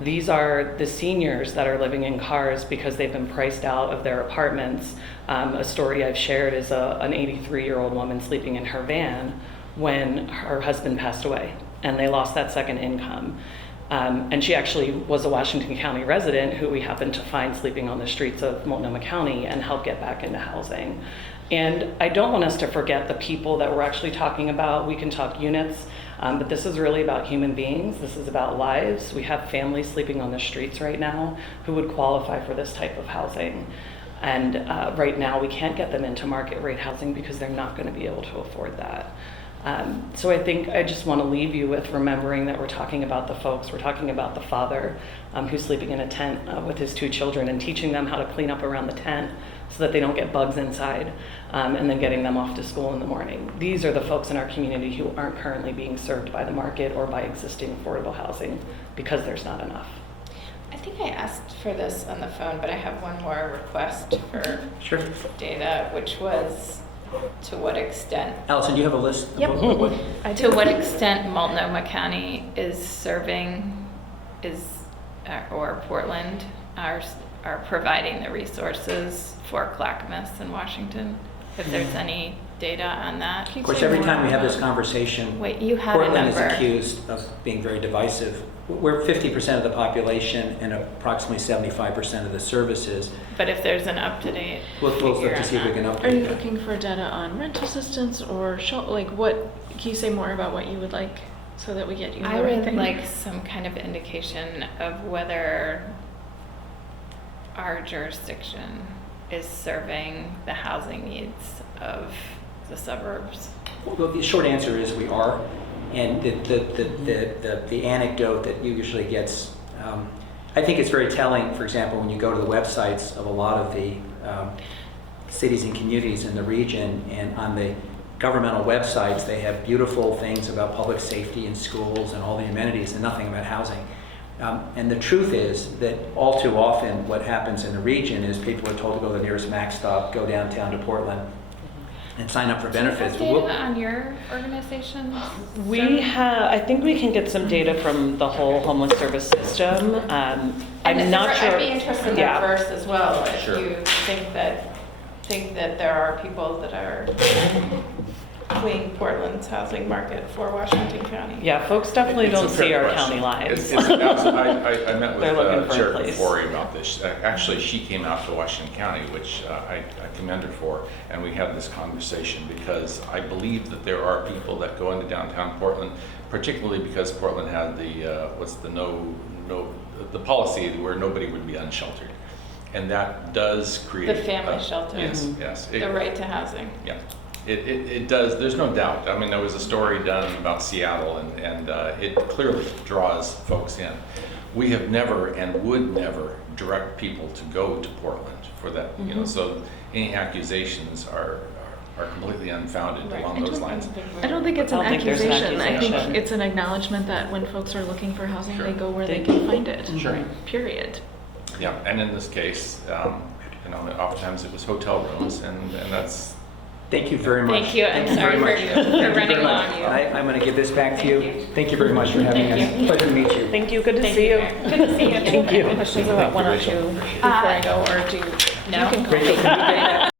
These are the seniors that are living in cars because they've been priced out of their apartments. A story I've shared is an 83-year-old woman sleeping in her van when her husband passed away, and they lost that second income. And she actually was a Washington County resident who we happened to find sleeping on the streets of Multnomah County and help get back into housing. And I don't want us to forget the people that we're actually talking about. We can talk units, but this is really about human beings. This is about lives. We have families sleeping on the streets right now who would qualify for this type of housing. And right now we can't get them into market rate housing because they're not going to be able to afford that. So I think I just want to leave you with remembering that we're talking about the folks, we're talking about the father who's sleeping in a tent with his 2 children, and teaching them how to clean up around the tent so that they don't get bugs inside, and then getting them off to school in the morning. These are the folks in our community who aren't currently being served by the market or by existing affordable housing because there's not enough. I think I asked for this on the phone, but I have one more request for Sure. data, which was to what extent, Allison, do you have a list? of Yep. what- to what extent Multnomah County is serving, or Portland are providing the resources for Clackamas and Washington? If there's any data on that. Of course, every time we have this conversation, Wait, you had a Portland is number. accused of being very divisive. We're 50% of the population and approximately 75% of the services. But if there's an up-to-date We'll look figure to on see if we can that. Are you update that. looking for data on rent assistance or can you say more about what you would like so that we get you the I right would thing? like some kind of indication of whether our jurisdiction is serving the housing needs of the suburbs. Well, the short answer is we are. And the anecdote that usually gets, I think it's very telling, for example, when you go to the websites of a lot of the cities and communities in the region, and on the governmental websites, they have beautiful things about public safety and schools and all the amenities and nothing about housing. And the truth is that all too often what happens in the region is people are told to go to the nearest Max stop, go downtown to Portland, and sign up for benefits. Do you have data on your organization? I think we can get some data from the whole homeless service system. I'm not sure. I'd be interested in Yeah. that first as well, if Sure. you think that there are people that are fleeing Portland's housing market for Washington County. Yeah, folks definitely It's a don't fair see our question. county lives. I met They're looking with for a Chair place. Corey about this. Actually, she came out to Washington County, which I commend her for, and we had this conversation because I believe that there are people that go into downtown Portland, particularly because Portland had the the policy where nobody would be unsheltered, and that does create The family shelter. Yes, Mhm. yes. The right to housing. Yeah, it does, there's no doubt. I mean, there was a story done about Seattle, and it clearly draws folks in. We have never and would never direct people to go to Portland for that, you know, so any accusations are completely unfounded Right. along those lines. I don't think it's I an don't think there's an accusation. I think accusation. it's an acknowledgement that when folks are looking for housing, Sure. they go where they They- can find it. Sure. Period. Yeah, and in this case, you know, oftentimes it was hotel rooms, and that's, Thank you very much. Thank you. I'm Thank sorry very for much. you- for Thank you running very much. long. I'm going to give this back to you. Thank you. Thank you very much for having Thank us. you. Pleasure to meet you. Thank you, good to Thank see you. Good to see you. Thank you. Questions about one or two before I go, or do you? No. You can call Rachel, me. can you get that?